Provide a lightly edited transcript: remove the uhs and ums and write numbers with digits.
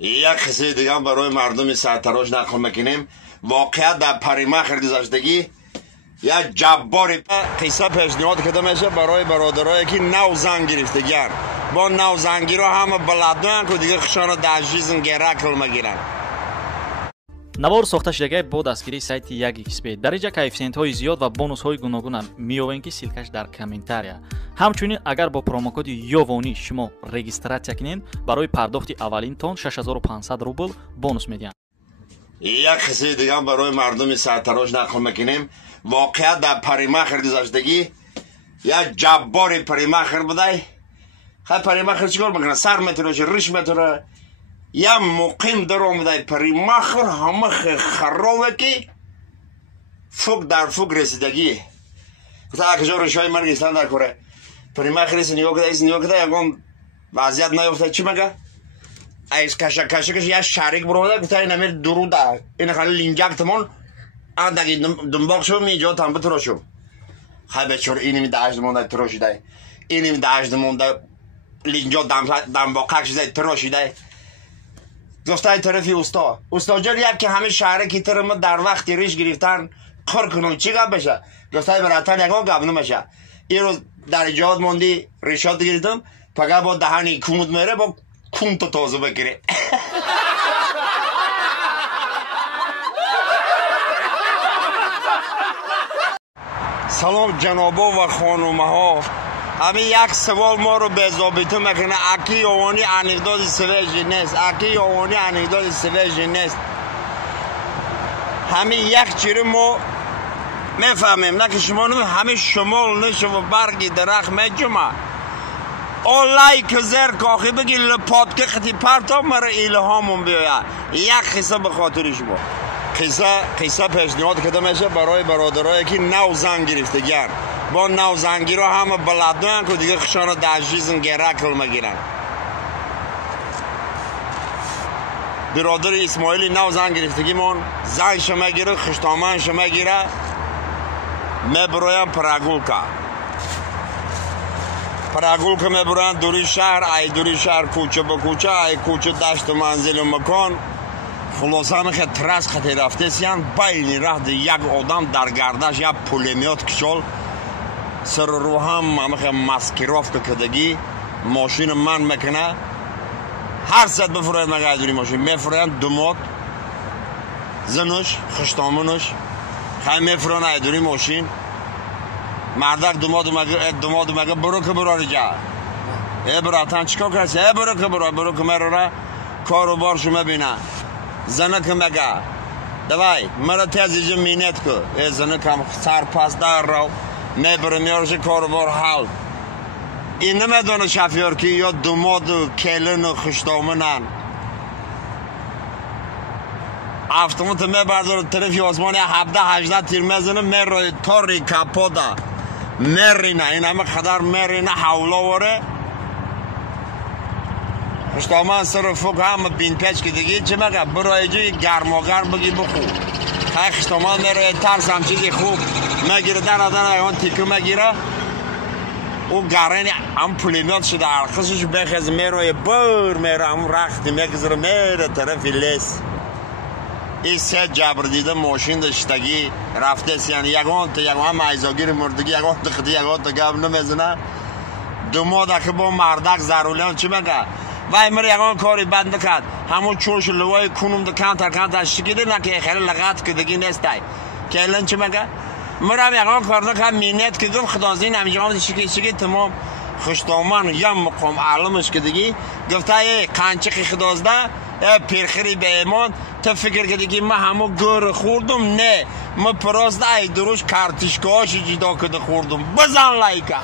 یک قصه دیگه هم برای مردم سرتراش نقل میکنیم. واقعا در پریمخر گذشتگی یک جبار قصه پیشنهاد کرده میشه برای برادرایی که نو زن گرفتگیان. با نو زنگی رو همه بلدن که دیگه خشان داشتیزن گرکل میگیرن. навор сохта шудагии бо дастгирии сайти Yagxp дар инҷа коэффициентҳои зиёд ва бонусҳои гуногун меёбем ки силкаш дар комментария. ҳамчунин агар бо промокоди ёвонӣ шумо регистратсия кунед барои пардохти аввалин тон 6500 рубл бонус медиҳанд. як қисаи дига ҳам барои мардуми сартарош нақл мекунем. воқеа дар паримахр гузаштагӣ як ҷаббори паримахр будай. ха паримахр чикор мекунад? сар метуроше, риш метура. یا مقیم در آمده پریمخر همه خرابه که فوق در فوق رسیدگی گفته اکجا روشای من گیستان در کوره پریمخر ایسی نیو کده یکم وضعیت نیفته چی مگه؟ ایس کشه یا شریک برو گفته این امیر درو ده این خالی لینجاک تمون دقیق دنباق شو می جا تنبه ترا شو خیلی بچور اینی می داشت مونده ترا شده اینی می داشت مونده لینجا دنباقک شده ترا شده گفته طرفی اوستا جان یک که همه شهره که ترم در وقت ریش گرفتن کار کنم چی گپ بشه؟ گفته براتن یکا گپ نمیشه. این روز در ایجاد موندی ریشات گرفتم پگه با دهنی کمود میره با کون تو تازه بگیره. سلام جنابا و خانومه ها. همین یک سوال ما رو به ضابطه میکنه اکی یوانی انیقداد سویجی نیست اکی یوانی انیقداد سویجی نیست. همین یک چیره ما میفهمیم نه که شما همین شمال نشه و برگی درخت میجمع اولای که زر کاخی بگی لپاد که خطی پرتا مرا ایلهامون بیاید. یک قصه به خاطر شما قصه پیشنهاد کرده میشه برای برادرایی که نو زن گرفتگیان. با نو زنگی رو همه بلدن که دیگه خشان داشتیزن گرکل میگیرن. برادر اسماعیلی نو زن گرفتگیمون زن شما گیره خشتامان شما گیره میبرویم پراگولکا میبرویم دوری شهر ای دوری شهر کوچه با کوچه ای کوچه دشت منزل و مکان خلاصه همه ترس خطی رفته سیان بین راه یک آدم در گردش یک پولمیات کشال سر رو هم ماسکیروف کردگی ماشین من میکنه هر ساعت بفروید مگه دوری ماشین میفروید دماد زنش خشتامونش خیلی میفروید ایدوری ماشین مردک دماد مگه برو که برو رجا براتن چیکار کرسی برو که برو که مراره کارو بارشو میبینه زنه که مگه دوای مرا تیزی مینت که زنه کم سرپاس در رو میبرم یارش کاربار حال این نمیدونه شفیار که یا دماد و کلن و خشتامنن افتموت میبردار طرفی آسمانی 17-18 تیر میزنه میروی تاری کپادا میرینه این همه خدر میرینه حولا واره خشتامن سر فوق همه بین پیچ که دیگه چه مگه برای جای گرماگر بگی بخو خیلی خشتامن میروی ترس هم چیزی خوب میگیره دن ایوان تیکو میگیره او گرین هم پولیمیات شده ارخصش بخیز میروی بر میره هم رختی میگذره میره طرفی لیس این سه جبر دیده ماشین داشتگی رفته سیان یکان تا معیزاگیر مردگی یکان تا خطی یکان تا گب نمیزنه دماده که با مردک ضرولیان چی میگه وای مر یکان کاری بد نکرد همون چوش لوای کنم دا کانتر شکیده نه که خیلی لغت کدگی نیسته که الان چی میگه مرا یکان کار نکرد مینت که گفت خدازین همیشه هم شکی تمام خشتامان یا مقام علمش که دیگی گفته ای قنچه خدازده پیرخری به ایمان تا فکر که دیگی من همو گر خوردم نه من پراست ای دروش کارتشکاش جدا کده خوردم بزن لایکا